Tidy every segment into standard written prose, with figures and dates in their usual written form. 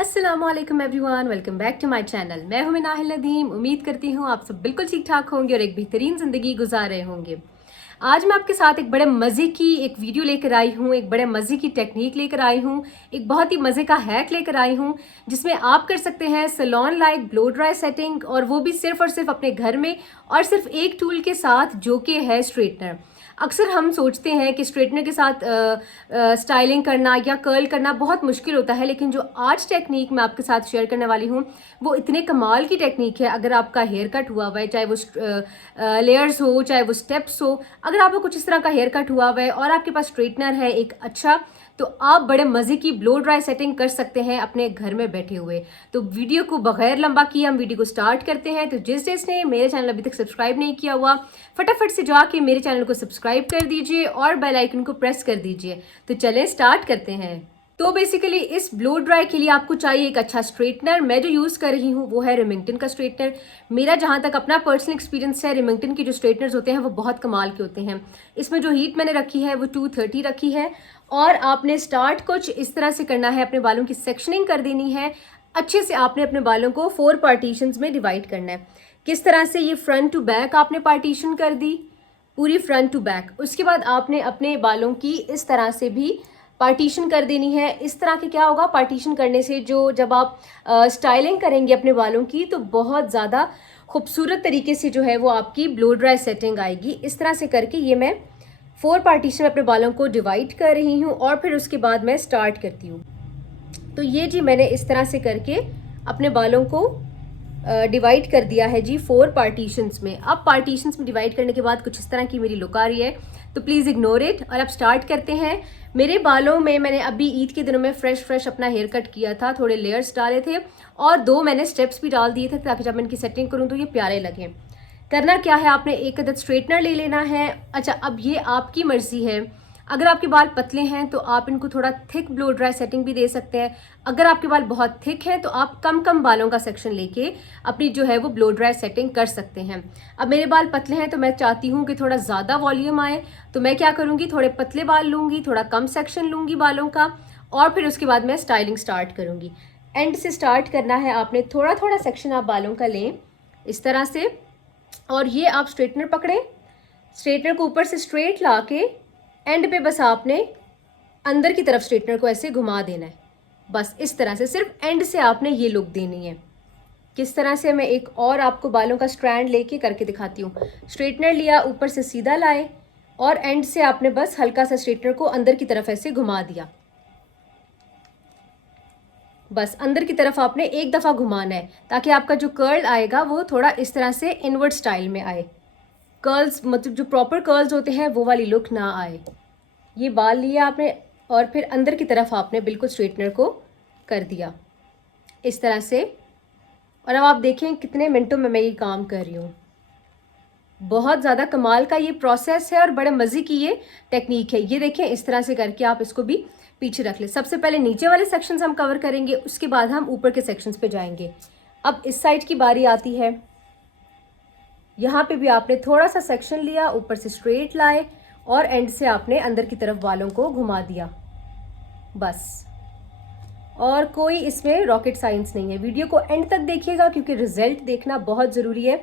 अस्सलाम वालेकुम everyone, welcome back to my channel. मैं हूं मिनाहिल नदीम। उम्मीद करती हूं आप सब बिल्कुल ठीक ठाक होंगे और एक बेहतरीन ज़िंदगी गुजार रहे होंगे। आज मैं आपके साथ एक बड़े मज़े की एक वीडियो लेकर आई हूं, एक बड़े मज़े की टेक्निक लेकर आई हूं, एक बहुत ही मज़े का हैक लेकर आई हूं जिसमें आप कर सकते हैं salon like blow dry setting, और वो भी सिर्फ और सिर्फ अपने घर में और सिर्फ एक टूल के साथ जो कि है स्ट्रेटनर। अक्सर हम सोचते हैं कि स्ट्रेटनर के साथ स्टाइलिंग करना या कर्ल करना बहुत मुश्किल होता है, लेकिन जो आज टेक्निक मैं आपके साथ शेयर करने वाली हूँ वो इतने कमाल की टेक्निक है। अगर आपका हेयर कट हुआ हुआ है, चाहे वो लेयर्स हो, चाहे वो स्टेप्स हो, अगर आपका कुछ इस तरह का हेयर कट हुआ हुआ है और आपके पास स्ट्रेटनर है एक अच्छा, तो आप बड़े मज़े की ब्लो ड्राई सेटिंग कर सकते हैं अपने घर में बैठे हुए। तो वीडियो को बगैर लंबा किए हम वीडियो को स्टार्ट करते हैं। तो जिसने मेरे चैनल अभी तक सब्सक्राइब नहीं किया हुआ, फटाफट से जाके मेरे चैनल को सब्सक्राइब कर दीजिए और बेल आइकन को प्रेस कर दीजिए। तो चलें स्टार्ट करते हैं। तो बेसिकली इस ब्लो ड्राई के लिए आपको चाहिए एक अच्छा स्ट्रेटनर। मैं जो यूज़ कर रही हूँ वो है रिमिंगटन का स्ट्रेटनर। मेरा जहाँ तक अपना पर्सनल एक्सपीरियंस है, रिमिंगटन के जो स्ट्रेटनर्स होते हैं वो बहुत कमाल के होते हैं। इसमें जो हीट मैंने रखी है वो 230 रखी है, और आपने स्टार्ट कुछ इस तरह से करना है, अपने बालों की सेक्शनिंग कर देनी है अच्छे से। आपने अपने बालों को 4 पार्टीशंस में डिवाइड करना है। किस तरह से, ये फ्रंट टू बैक आपने पार्टीशन कर दी, पूरी फ्रंट टू बैक। उसके बाद आपने अपने बालों की इस तरह से भी पार्टीशन कर देनी है। इस तरह के क्या होगा, पार्टीशन करने से जो जब आप स्टाइलिंग करेंगे अपने बालों की तो बहुत ज़्यादा खूबसूरत तरीके से जो है वो आपकी ब्लो ड्राई सेटिंग आएगी। इस तरह से करके ये मैं 4 पार्टीशन में अपने बालों को डिवाइड कर रही हूँ और फिर उसके बाद मैं स्टार्ट करती हूँ। तो ये जी मैंने इस तरह से करके अपने बालों को डिवाइड कर दिया है जी 4 पार्टीशंस में। अब पार्टीशंस में डिवाइड करने के बाद कुछ इस तरह की मेरी लुक आ रही है, तो प्लीज़ इग्नोर इट। और अब स्टार्ट करते हैं। मेरे बालों में मैंने अभी ईद के दिनों में फ्रेश अपना हेयर कट किया था, थोड़े लेयर्स डाले थे और 2 मैंने स्टेप्स भी डाल दिए थे ताकि जब मैं इनकी सेटिंग करूँ तो ये प्यारे लगें। करना क्या है, आपने एक अदद स्ट्रेटनर ले लेना है। अच्छा, अब ये आपकी मर्जी है। अगर आपके बाल पतले हैं तो आप इनको थोड़ा थिक ब्लो ड्राई सेटिंग भी दे सकते हैं। अगर आपके बाल बहुत थिक हैं तो आप कम बालों का सेक्शन लेके अपनी जो है वो ब्लो ड्राई सेटिंग कर सकते हैं। अब मेरे बाल पतले हैं तो मैं चाहती हूँ कि थोड़ा ज़्यादा वॉल्यूम आए, तो मैं क्या करूँगी, थोड़े पतले बाल लूँगी, थोड़ा कम सेक्शन लूँगी बालों का, और फिर उसके बाद मैं स्टाइलिंग स्टार्ट करूँगी। एंड से स्टार्ट करना है आपने, थोड़ा सेक्शन आप बालों का लें इस तरह से, और ये आप स्ट्रेटनर पकड़ें। स्ट्रेटनर को ऊपर से स्ट्रेट ला के एंड पे बस आपने अंदर की तरफ स्ट्रेटनर को ऐसे घुमा देना है। बस इस तरह से, सिर्फ एंड से आपने ये लुक देनी है। किस तरह से, मैं एक और आपको बालों का स्ट्रैंड लेके करके दिखाती हूँ। स्ट्रेटनर लिया, ऊपर से सीधा लाए और एंड से आपने बस हल्का सा स्ट्रेटनर को अंदर की तरफ ऐसे घुमा दिया। बस अंदर की तरफ आपने एक दफ़ा घुमाना है ताकि आपका जो कर्ल आएगा वो थोड़ा इस तरह से इनवर्ड स्टाइल में आए। कर्ल्स मतलब जो प्रॉपर कर्ल्स होते हैं वो वाली लुक ना आए। ये बाल लिया आपने और फिर अंदर की तरफ आपने बिल्कुल स्ट्रेटनर को कर दिया इस तरह से। और अब आप देखें कितने मिनटों में मैं ये काम कर रही हूँ। बहुत ज़्यादा कमाल का ये प्रोसेस है और बड़े मज़े की ये टेक्निक है। ये देखें, इस तरह से करके आप इसको भी पीछे रख लें। सबसे पहले नीचे वाले सेक्शंस हम कवर करेंगे, उसके बाद हम ऊपर के सेक्शंस पे जाएंगे। अब इस साइड की बारी आती है। यहाँ पे भी आपने थोड़ा सा सेक्शन लिया, ऊपर से स्ट्रेट लाए और एंड से आपने अंदर की तरफ बालों को घुमा दिया बस। और कोई इसमें रॉकेट साइंस नहीं है। वीडियो को एंड तक देखिएगा क्योंकि रिजल्ट देखना बहुत ज़रूरी है।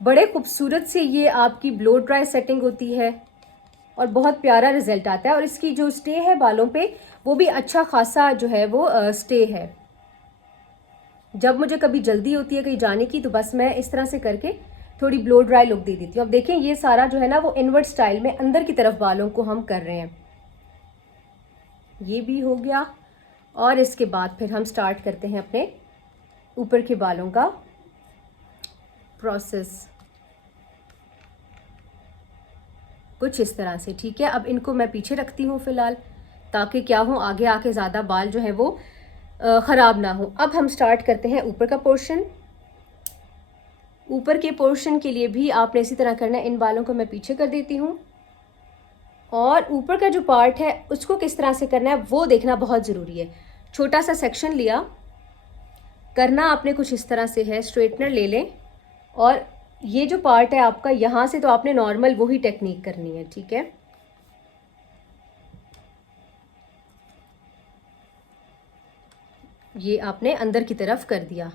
बड़े खूबसूरत से ये आपकी ब्लो ड्राई सेटिंग होती है और बहुत प्यारा रिजल्ट आता है, और इसकी जो स्टे है बालों पे वो भी अच्छा खासा जो है वो स्टे है। जब मुझे कभी जल्दी होती है कहीं जाने की तो बस मैं इस तरह से करके थोड़ी ब्लो ड्राई लुक दे देती हूँ। अब देखें, ये सारा जो है ना वो इनवर्ट स्टाइल में अंदर की तरफ बालों को हम कर रहे हैं। ये भी हो गया और इसके बाद फिर हम स्टार्ट करते हैं अपने ऊपर के बालों का प्रोसेस कुछ इस तरह से। ठीक है, अब इनको मैं पीछे रखती हूँ फ़िलहाल, ताकि क्या हो, आगे आके ज़्यादा बाल जो है वो ख़राब ना हो। अब हम स्टार्ट करते हैं ऊपर का पोर्शन। ऊपर के पोर्शन के लिए भी आपने इसी तरह करना है। इन बालों को मैं पीछे कर देती हूँ और ऊपर का जो पार्ट है उसको किस तरह से करना है वो देखना बहुत ज़रूरी है। छोटा सा सेक्शन लिया, करना आपने कुछ इस तरह से है। स्ट्रेटनर ले लें और ये जो पार्ट है आपका, यहाँ से तो आपने नॉर्मल वही टेक्निक करनी है। ठीक है, ये आपने अंदर की तरफ कर दिया।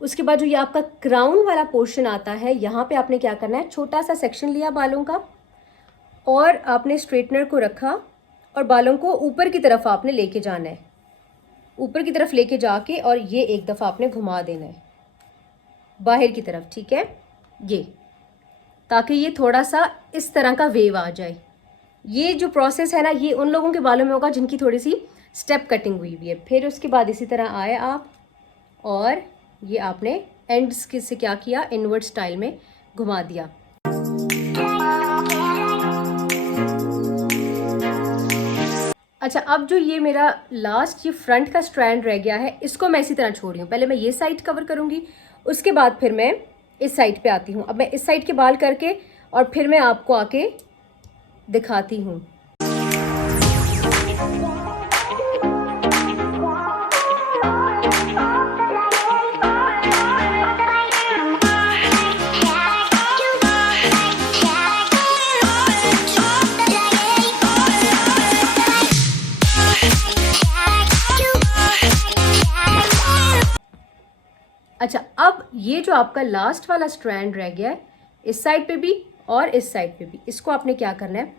उसके बाद जो ये आपका क्राउन वाला पोर्शन आता है, यहाँ पे आपने क्या करना है, छोटा सा सेक्शन लिया बालों का और आपने स्ट्रेटनर को रखा और बालों को ऊपर की तरफ आपने लेके जाना है, ऊपर की तरफ लेके जाके और ये एक दफ़ा आपने घुमा देना है बाहर की तरफ, ठीक है, ये, ताकि ये थोड़ा सा इस तरह का वेव आ जाए। ये जो प्रोसेस है ना, ये उन लोगों के बालों में होगा जिनकी थोड़ी सी स्टेप कटिंग हुई हुई है। फिर उसके बाद इसी तरह आए आप और ये आपने एंड्स से क्या किया, इनवर्ट स्टाइल में घुमा दिया। अच्छा, अब जो ये मेरा लास्ट ये फ्रंट का स्ट्रैंड रह गया है, इसको मैं इसी तरह छोड़ रही हूँ। पहले मैं ये साइड कवर करूँगी, उसके बाद फिर मैं इस साइड पे आती हूँ। अब मैं इस साइड के बाल करके और फिर मैं आपको आके दिखाती हूँ। अच्छा, अब ये जो आपका लास्ट वाला स्ट्रैंड रह गया है, इस साइड पे भी और इस साइड पे भी, इसको आपने क्या करना है,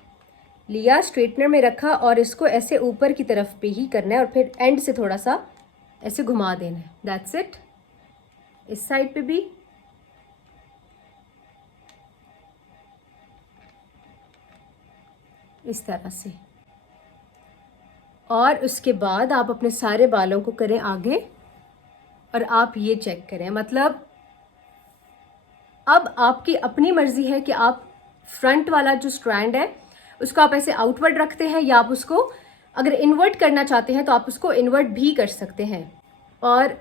लिया, स्ट्रेटनर में रखा और इसको ऐसे ऊपर की तरफ पे ही करना है और फिर एंड से थोड़ा सा ऐसे घुमा देना है। That's it. इस साइड पे भी इस तरह से, और उसके बाद आप अपने सारे बालों को करें आगे और आप ये चेक करें, मतलब अब आपकी अपनी मर्जी है कि आप फ्रंट वाला जो स्ट्रैंड है उसको आप ऐसे आउटवर्ड रखते हैं या आप उसको अगर इन्वर्ट करना चाहते हैं तो आप उसको इन्वर्ट भी कर सकते हैं। और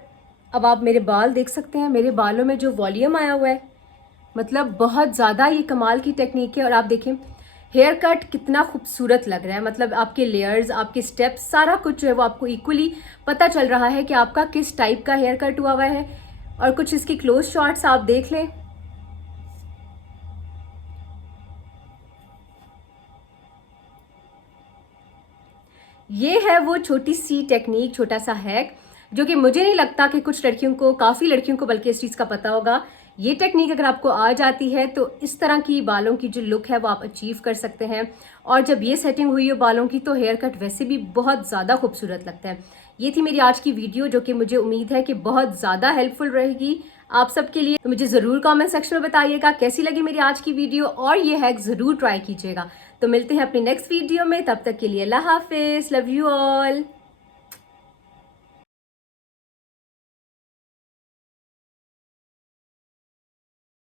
अब आप मेरे बाल देख सकते हैं, मेरे बालों में जो वॉल्यूम आया हुआ है, मतलब बहुत ज़्यादा ये कमाल की टेक्निक है। और आप देखें हेयर कट कितना खूबसूरत लग रहा है, मतलब आपके लेयर्स, आपके स्टेप्स, सारा कुछ जो है वो आपको इक्वली पता चल रहा है कि आपका किस टाइप का हेयर कट हुआ है। और कुछ इसकी क्लोज शॉट्स आप देख लें। ये है वो छोटी सी टेक्निक, छोटा सा हैक, जो कि मुझे नहीं लगता कि कुछ लड़कियों को, काफ़ी लड़कियों को बल्कि इस चीज़ का पता होगा। ये टेक्निक अगर आपको आ जाती है तो इस तरह की बालों की जो लुक है वो आप अचीव कर सकते हैं। और जब ये सेटिंग हुई हो बालों की तो हेयर कट वैसे भी बहुत ज़्यादा खूबसूरत लगता है। ये थी मेरी आज की वीडियो, जो कि मुझे उम्मीद है कि बहुत ज़्यादा हेल्पफुल रहेगी आप सबके लिए। तो मुझे ज़रूर कमेंट सेक्शन में बताइएगा कैसी लगी मेरी आज की वीडियो, और ये हैक ज़रूर ट्राई कीजिएगा। तो मिलते हैं अपनी नेक्स्ट वीडियो में, तब तक के लिए अल्लाह हाफिज़, लव यू ऑल।